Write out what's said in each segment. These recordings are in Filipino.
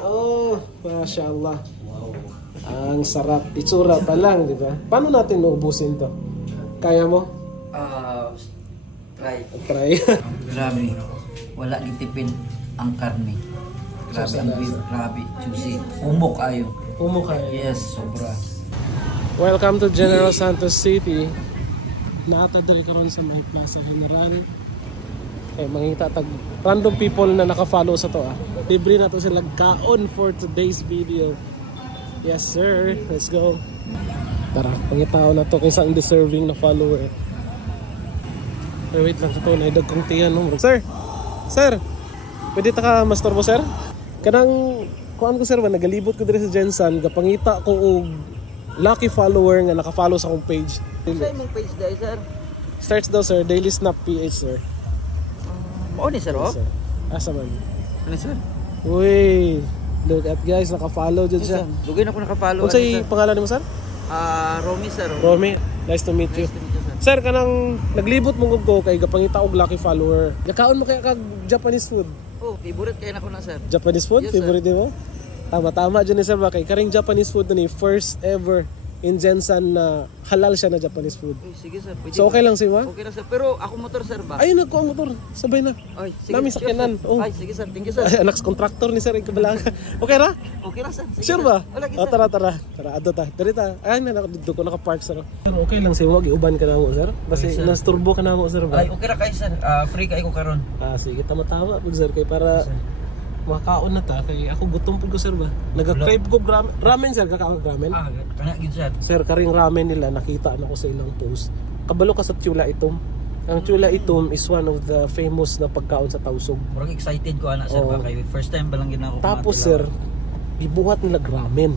Oh, mashallah. Wow. Ang sarap. Itsura pa lang, di ba? Paano natin maubusin to? Kaya mo? Try. Try. Grabe. Wala gitipin ang karne. Grabe ang beef. Grabe. Juicy. Umok ayo. Umok kayo? Yes, sobra. Welcome to General Santos City. Naatadari karon sa may Plaza General. Mangita tag random people na naka-follow sa to. Libre na to sila kaon for today's video. Yes sir, let's go. Tara, pangitao na to kaysa ang deserving na follower. Wait lang to, naidag kong tiyan no. Sir, sir, pwede ta ka mastorbo sir? Kanang kuan ko sir, nagalibot ko diri sa Jensan, kapangita ko og lucky follower nga naka-follow sa akong page. Sa imong page dai sir? Search daw sir, Daily Snap PH sir. Oo ni sir, oh? Asa man? Ano sir? Uy, look at guys, naka-follow dyan siya. Lugay na ako naka-follow. Kung sa'y pangalan mo sir? Romy sir. Romy, nice to meet you. Nice to meet you Sir, sir. kanang naglibot mong ko kay gapangita og lucky follower. Nakaon mo kaya kag Japanese food? Oh, favorite kaya na ko na sir. Japanese food? Yes, Favorite mo? Tama dyan ni sir ba kay karing Japanese food na ni first ever in Jensan na halal siya na Japanese food. Uy, sige sir. Pwede So okay lang si Wa? Okay lang sir. Pero ako motor sir ba? Ayun nagko ang motor, sabay na. Ay, sige. Nami sakyanan. Oh. Ay, sige sir. Thank you sir. Ay, anak contractor ni sir Ikabalaga. Okay ra? Okay lang sir. Sige, Sure sir. ba? Wala, Oh, tara. Adto ta. Diri ta. Ay, dito ko naka-park sir. Pero okay lang si Wag iuban ka na mo sir. Basi Okay, sir. nasturbo ka na mo sir ba? Ay, okay ra kayo sir. Free kayo ko karon. Sige, tama-tama pag sir kay para makaon na ta kay ako gutom pud ko sir ba. Nag-crave ko ramen sir, kakaon ramen. Kana gid sir. Sir, karing ramen nila nakita na ko sa ilang post. Kabalo ka sa Chula Itom. Ang Chula Itom is one of the famous na pagkaon sa Tausug. Murag excited ko ana sir ba kay first time ba lang gid na ako. Tapos sir, ibuhat nila ramen.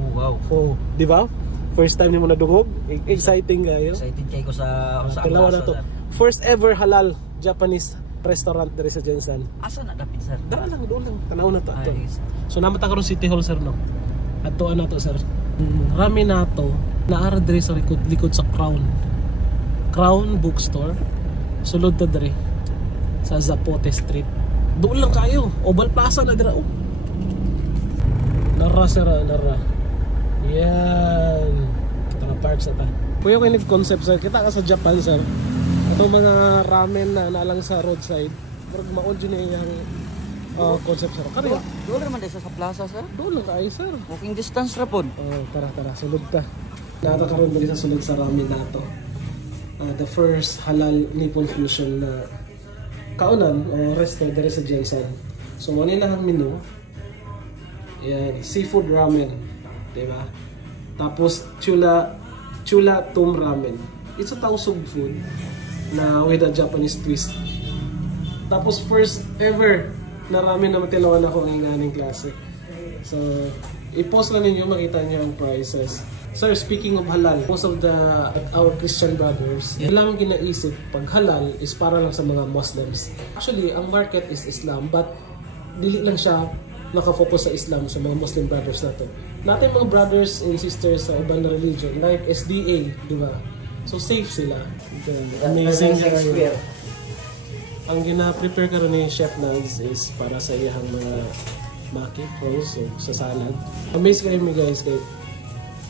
Oh, wow. Oh, di ba? First time ni mo nadungog, exciting kayo. Excited kay ko sa Dalawa na to. First ever halal Japanese restaurant diri sa Jensan. Asa na dapit sir? Dara lang, doon lang. Tanaw na to. Ay, So namata karon City Hall sir no. Adtoan na to sir. Rami na to. Naara diri sa likod sa Crown Bookstore. Sulod ta diri sa Zapote Street. Doon lang kayo. Oval Plaza na dira. Oh. Nara sir, nara. Yan. Tara park sa ta. Kuya ko yung concept sir. Kita ka sa Japan sir. Ito mga ramen na naalang sa roadside. Murag maon dyan yung concept sir. Kaya doon naman dito sa plaza sir. doon lang kayo sir. Walking distance ra pod. Tara. Sulod ta. Natakaroon mo sa sulod sa ramen na to. The first halal Nippon fusion na kaunan o resto dere sa Jensan. So ano lang ang menu? Yan, seafood ramen, 'di ba? Tapos chula tom ramen. It's a Tausug food na with a Japanese twist. Tapos first ever na ramen na matilawan ako ng nganing klase. So i-post lang ninyo, makita niyo ang prices. Sir, speaking of halal, most of our Christian brothers, ilang kinaisip pag halal is para lang sa mga Muslims. Actually, ang market is Islam, but dili lang siya nakafocus sa Islam sa mga Muslim brothers na to. Natin mga brothers and sisters sa ibang religion, like SDA, di ba? So safe sila. Amazing siya. Ang gina-prepare ka rin yung Chef Nans is para sa iyang mga maki, rolls, sa salad. Amazed kayo mga guys, kay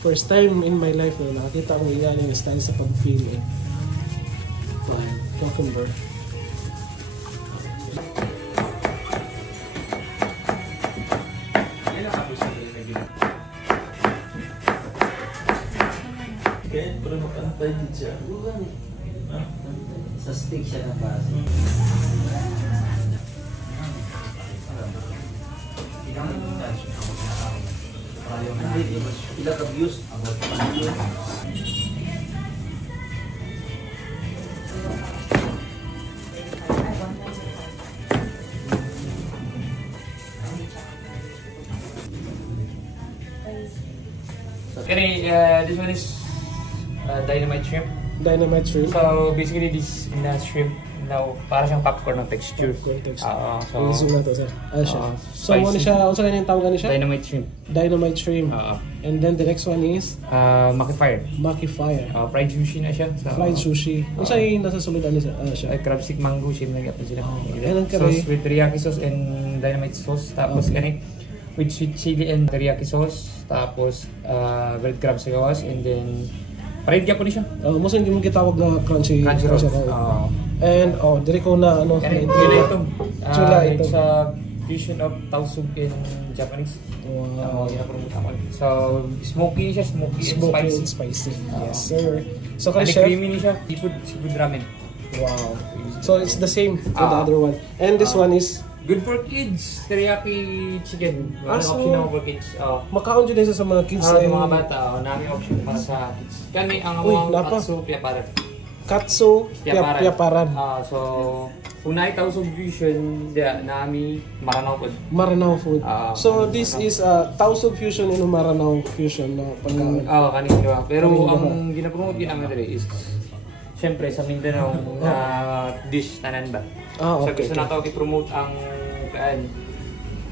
first time in my life na nakakita akong igaling na style sa pag-feel eh. Cucumber. Okay, pero makantay din siya. Sa stick siya na base. Ilang ka-views? About 1 million. Okay, this one is dynamite shrimp. Dynamite shrimp. So basically this shrimp now para siyang popcorn ng texture. So iso na to sir. Siya. So spicy. ano siya? Unsa kanya tawag ni siya? Dynamite shrimp. Dynamite shrimp. And then the next one is Maki fire. Maki fire. Fried sushi na siya. So, Fried sushi. Unsa yung nasa sulod ani siya? crab stick mango shrimp na gyapon sila. Yan ang curry. Sauce with teriyaki sauce and dynamite sauce tapos gani with sweet chili and teriyaki sauce. Tapos breadcrumb sauce. And then, parade po niya siya. Most hindi mo kitawag na crunchy Crunchy roll. roll. And, diri ko na, ano, Yun na-intriga. ito. Chula ito. It's a fusion of tausug in Japanese. Wow. Yun ako. So, smoky siya, smoky and Smoky spicy. and spicy. Yes, sir. So, And chef, creamy niya siya, seafood ramen. wow. So, it's the same with the other one. And this one is, Good for kids, teriyaki chicken. Ano so, option ako for kids? makaon dyan sa mga kids. Sa mga bata, namin option para sa kids. Kani ang Uy, mga napa. katsu, piyaparan. Katsu, piyaparan. So, kung naitaw fusion, nami Maranao po. Maranao food. So, this Maranao. is Tausug fusion and Maranao fusion na pagkain. Kanin diba? Pero Kanin ang ginapromote din namin dali is siyempre sa Mindanao na dish tanan ba? So Okay. gusto nato i-promote ang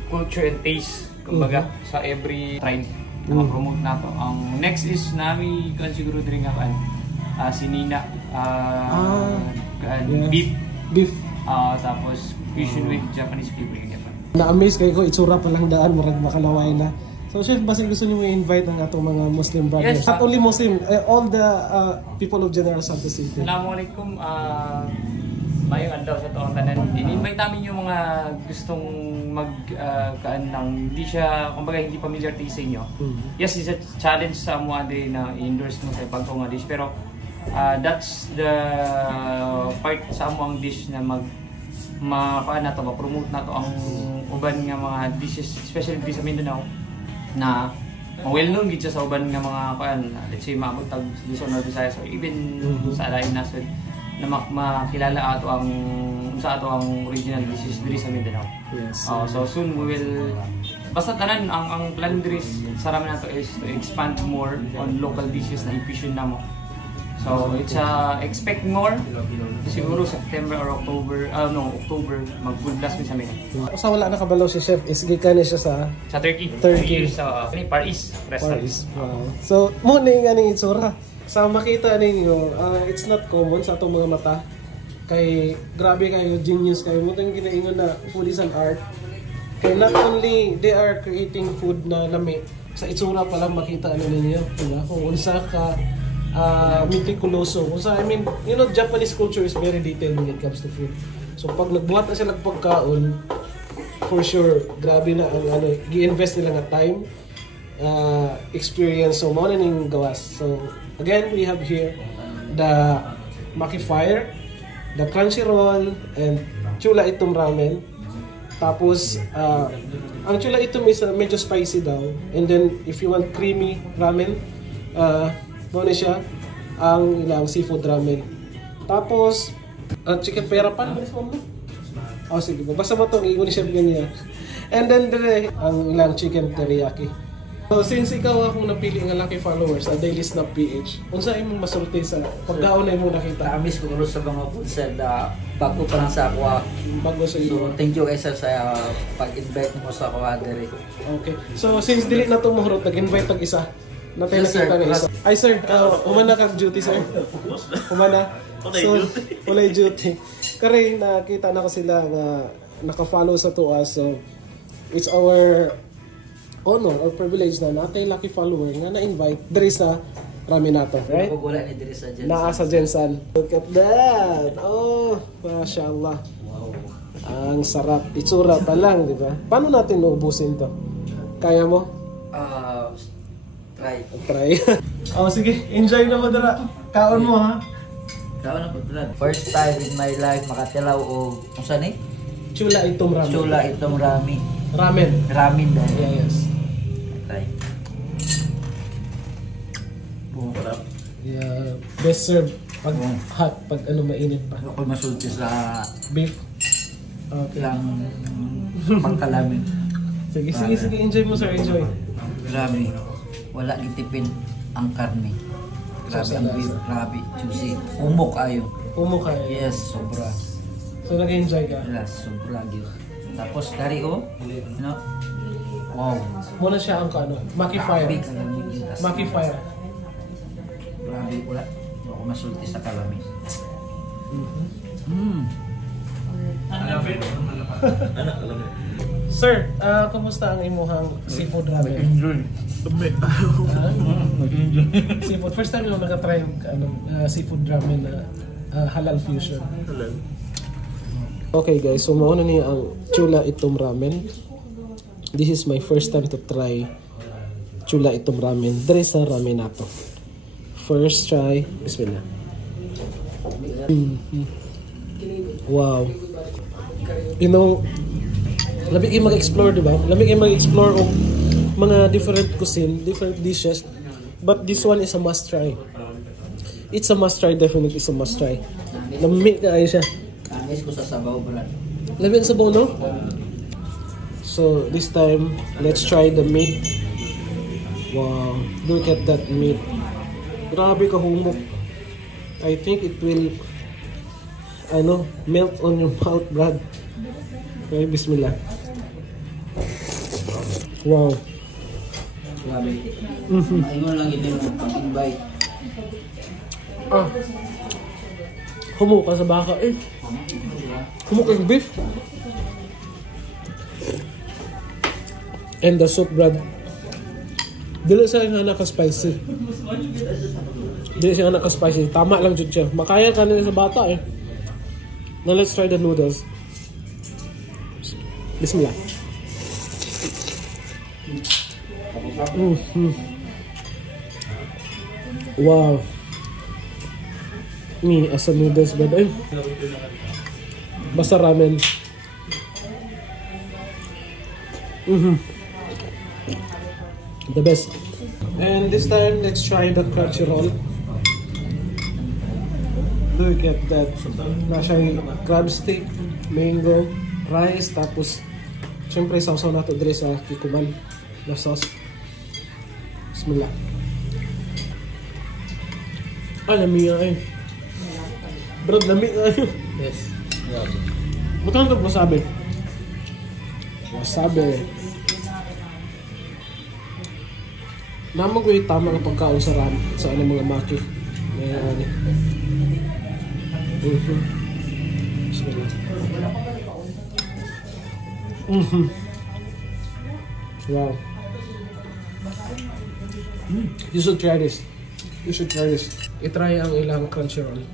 culture and taste kumbaga sa every tribe na ma-promote nato. Ang next is nami kan siguro diri nga sinina Yes. beef Beef. tapos fusion with Japanese people in Japan. Na-amaze kayo ko, itsura pa lang daan, murag makalaway na. So, chef, basta gusto niyo i-invite ang atong mga Muslim brothers. Yes. Not only Muslim, all the people of General Santos City. Assalamualaikum. Mayong adlaw sa taong tanan. In-invite namin yung mga gustong kaan ng hindi siya, kumbaga hindi familiar taste sa inyo. Yes, it's a challenge sa mga din na i-endorse mo sa pagkaw nga dish. Pero that's the part sa among dish na ma-promote na to ang uban nga mga dishes, especially sa Mindanao na well-known gid siya sa uban nga mga let's say maabot tag Luzon or Visayas or even sa lain nasod na makilala ato ang original dishes diri sa Mindanao. Yes. So soon we will basta tanan ang plan diri sa ramen nato is to expand more on local dishes na i-fusion namo. So it's expect more siguro September or October mag-full blast mi sa amin. Sa wala na kabalaw si chef, is gikan niya siya Sa Turkey. Sa Far East restaurant. Wow. So, muna yung aning itsura. Sa makita ninyo, it's not common sa itong mga mata. Kay, grabe kayo, genius kayo. Muna yung ginaingon na food is an art. Kaya not only they are creating food na lami, sa itsura pa lang makita ano ninyo. Diba? Kung unsa ka meticuloso. Kung I mean, you know, Japanese culture is very detailed when it comes to food. So, pag nagbuhat na sila pagkaon, for sure, grabe na ang gi-invest nila nga time, experience. So, mauna ning gawas. So, again, we have here the Maki Fire, the Crunchy Roll, and Chula Itom Ramen. Tapos, ang Chula Itom is medyo spicy daw. And then, if you want creamy ramen, mauna siya ang ilang seafood ramen. Tapos, chicken pera pan. Sige ba? Basta mo itong igun siya ganyan. And then, ang ilang chicken teriyaki. So, since ikaw akong napili nga lucky followers sa Daily Snap PH, unsa imong masulti sa pagkaon na imong nakita? Promise ko sa mga food sir na bago pa lang sa ako. Bago sa iyo. So, thank you kay sir sa pag-invite mo sa ako diri. Okay. So, since dili na itong mahurot, nag-invite tag-isa. Natay Yes, sir. nakita nga isa. Ay sir, umana kang duty sir. Umana. So, walay duty. Kare nakita na ko sila nga naka-follow sa tuwa. So, it's our honor or privilege na natay lucky follower nga na-invite diri sa Raminato, right? Kung wala ni diri sa Jensen. Naa sa Jensen. Look at that! Oh, mashallah. Wow. Ang sarap. Itsura pa lang, di ba? Paano natin maubusin to? Kaya mo? Try. Try. Sige. Enjoy na mo dara. Kaon mo, ha? Kaon na po dira. First time in my life makatilaw og unsa ni? Chula Itom Ramen. Chula Itom Ramen. Ramen dahil. Yeah, yes. Try. Yeah, best serve pag hot, pag mainit pa. Ako masulti sa Beef. Okay. ilang pangkalamin. Sige. Enjoy mo, sir. Enjoy. Grabe. Wala gitipin ang karne. Grabe ang beef. Grabe. Juicy. Umok ayo. Umo ka. Yes, sobra. So, nag-enjoy ka. Yes, sobra gyud. Tapos dari wow. Muna siya ang Maki Fire. Big kalamig yun. Tas Maki Fire. Grabe. Wala. Ako masulti sa kalamin. Sir, kumusta ang imuhang seafood ramen? Seafood. First time yung nakatry yung seafood ramen na halal fusion. Halal. Okay guys, so mauna niya ang chula itom ramen. This is my first time to try chula itom ramen. Dere sa ramen nato. First try, bismillah. Wow. You know, labi kayo mag-explore, diba? Labi kayo mag-explore of mga different cuisine, different dishes. But this one is a must try. It's a must try, definitely it's a must try. Lamig na kayo siya. Amis ko sa sabaw, brad. Labi ang sabaw, no? So, this time, let's try the meat. Wow, look at that meat. Grabe kahumok. I think it will, melt on your mouth, Brad. Okay, bismillah. Wow. Grabe. Ayun lang yun yung pang-invite. Humuk ka sa baka eh. Humuk yung beef. And the soup, Brad. Dili siya nga naka-spicy. Dili siya nga naka-spicy. Tama lang dyan siya. Makaya ka nila sa bata eh. Now let's try the noodles. Bismillah. Wow. Me as a noodles, but basta ramen. The best. And this time, let's try the crunchy roll. Look at that. Nasa crab stick, mango, rice, tapos syempre sausaw na ito dito sa kikuman na sauce. Bismillah. Lamig nga eh. Bro, lamig nga eh. Yes. Buto lang ito wasabi. Wasabi. Naman ko yung tama ng pagkaon sa ram sa mga maki. Ayan. Bismillah. Wow. You should try this. You should try this. I-try ang ilang crunchy roll.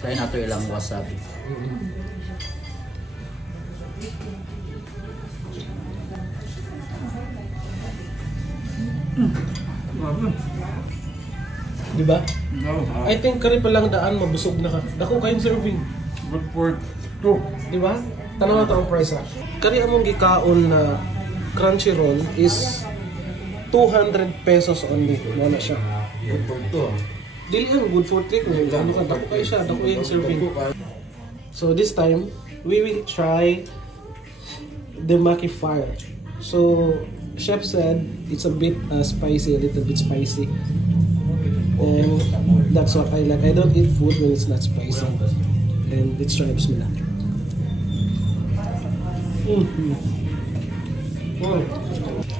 Try na ito ilang wasabi. Diba? I think kari pa lang daan, mabusog na ka. Dako kayong serving. Good for Diba? Tanaw na ito ang price ha. Kari among gikaon na crunchy roll is 200 pesos only. Wala siya. Good for ito. Dili ang good for 3 kung gano'n ka. Dako kayo siya. Dako yung serving. So this time, we will try the maki fire. So, chef said it's a bit spicy, a little bit spicy. And that's what I like. I don't eat food when it's not spicy. And let's try bismillah.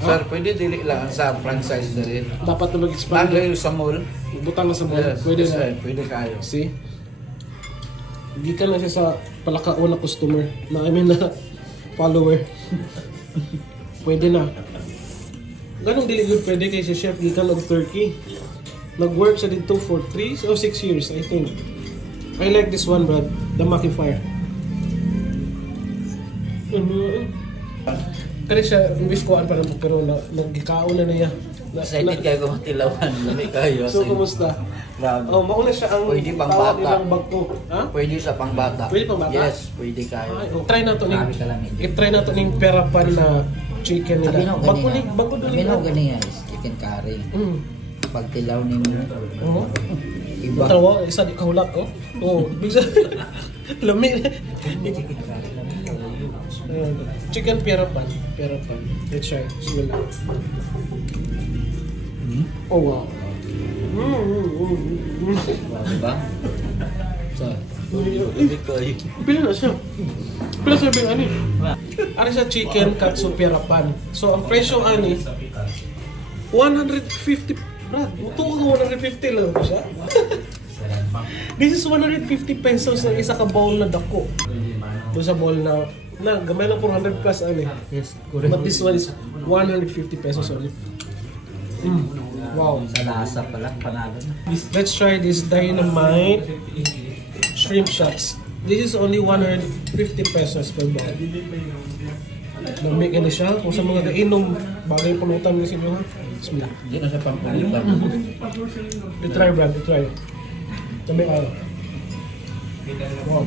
Sir, pwede dili lang sa franchise na rin. Dapat na mag-expand. Lagay sa mall. Butang na sa mall. Yes, Pwede yes, na. sir, pwede kayo. See? Gikan na siya sa palakaon na customer. Na na follower. Pwede na. Ganong dili good pwede kay si chef gikan og Turkey. Nag-work siya dito for 3 or 6 years, I think. I like this one, Brad. The Maki Fire. Kaya siya, wish ko pa naman, pero nagkikaon na niya. Excited kayo kung matilawan. Lamig kayo. So, kumusta? Grabe. Oh, mauna siya ang Pwede pang tawag bata. nilang bag ko. Ha? Pwede sa pangbata. Pwede pang bata? Yes, pwede kayo. Ay, try na to ning. Marami ka lang eh. I-try na to ning perapan na chicken nila. Bago ni, bago doon Sabi na gani guys, chicken curry. Pag tilaw ni mo. Oo. Iba. Tawa, isa di kahulak ko. Oo, bisa. Lami. Chicken perapan. Perapan. Let's try. Bismillah. Oh wow. Diba? So, Pila na siya. Pila siya bing ani. Ano siya chicken katsu perapan. So ang presyo ani 150. Brad, ito ko 150 lang ba siya? This is 150 pesos ang isa ka bowl na dako. Ito sa bowl na Na, gamay lang 400 plus ano eh. Yes, But this one is 150 pesos only. Wow. Sa lasa pala, panalo na. Let's try this dynamite shrimp shots. This is only 150 pesos per bag. Lamig na siya. Kung sa mga kainom, bagay pulutan nyo sa inyo ha. Bismillah. Hindi na siya pampalitan. I-try Brad, i-try. Sabi ka. Wow.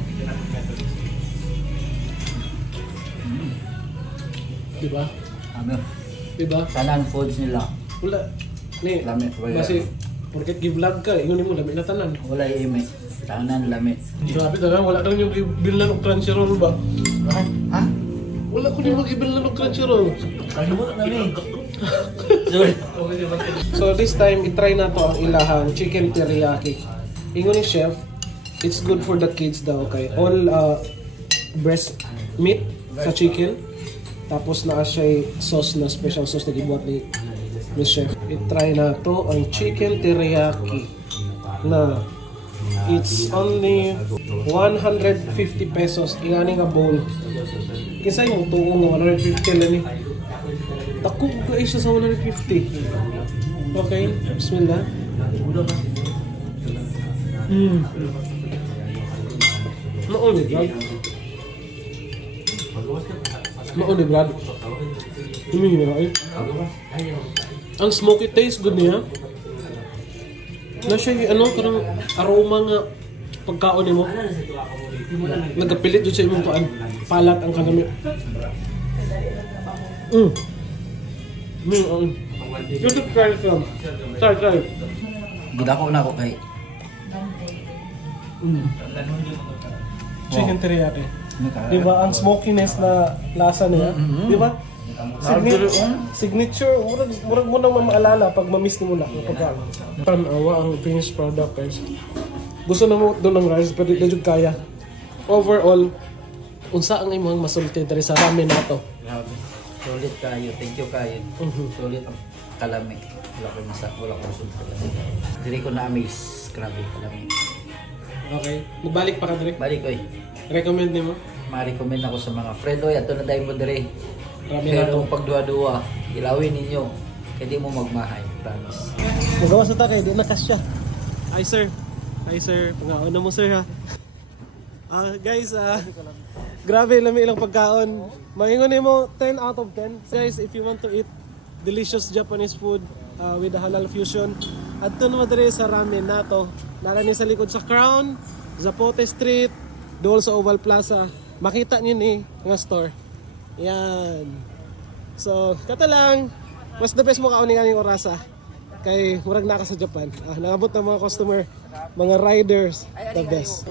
Diba? Ano? Diba? Tanan foods nila. Wala. Ni, Lami, wala. kasi, porket give-vlog ka, ingunin mo, lamig na tanan. Wala ime. Tanan lami. Grabe talaga, wala kang yung i-bill ng Crunchyroll ba? Ha? Wala ko yung mag-i-bill ng Crunchyroll. Kalimutan namin. Sorry. So this time, itry na to ang ilahang chicken teriyaki. Ingon ni chef, it's good for the kids daw kay all breast meat sa chicken. Tapos na siya sauce na special sauce na gibuhat ni chef. I-try na to ang chicken teriyaki na it's only 150 pesos. Ingani nga bowl. Kinsa yung tuong na 150 lang ni. Tako ko siya sa 150. Okay, bismillah. Mauli, Brad. Mauli, Brad. Humingi na kayo. Ang smoky taste, good niya. Na siya yung ano, parang aroma nga pagkaon mo. Nagapilit doon sa imong palat ang kanami. You should try some. Try. Gidako na ako kay. Chicken teriyaki. Diba ang smokiness na lasa niya? Diba? Signature, murag mo nang mamaalala pag mamiss mo na ang pagkaon. Tanawa ang finished product guys. Gusto na mo doon ng rice pero di jud kaya. Overall, unsa ang imong masulti diri sa ramen nato? Grabe. Sulit kayo. Thank you kayo. Sulit ang kalami. Wala ko masak. Wala ko masulta. Dili ko na-amaze. Grabe kalami. Okay. Magbalik pa ka dire. Balik oy. Recommend nimo? Ma-recommend ako sa mga friend. Oy, ato na dahil mo dire. Ramen Pero nato. pag duwa-duwa, ilawin ninyo. Kaya di mo magmahay. Promise. Magawa sa takay, di na kasya. Hi sir. Hi sir. Pangaon mo sir ha. Guys, grabe lami ilang pagkaon. Maingon mo 10 out of 10. Guys, if you want to eat delicious Japanese food with the halal fusion, adto na madre sa ramen nato. Nara ni sa likod sa Crown, Zapote Street, dool sa Oval Plaza. Makita niyo ni nga store. Yan. So, kata lang. Mas the best mo kauning ang orasa. Kay murag na ka sa Japan. Nangabot ng mga customer, mga riders, the best.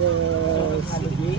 Yes.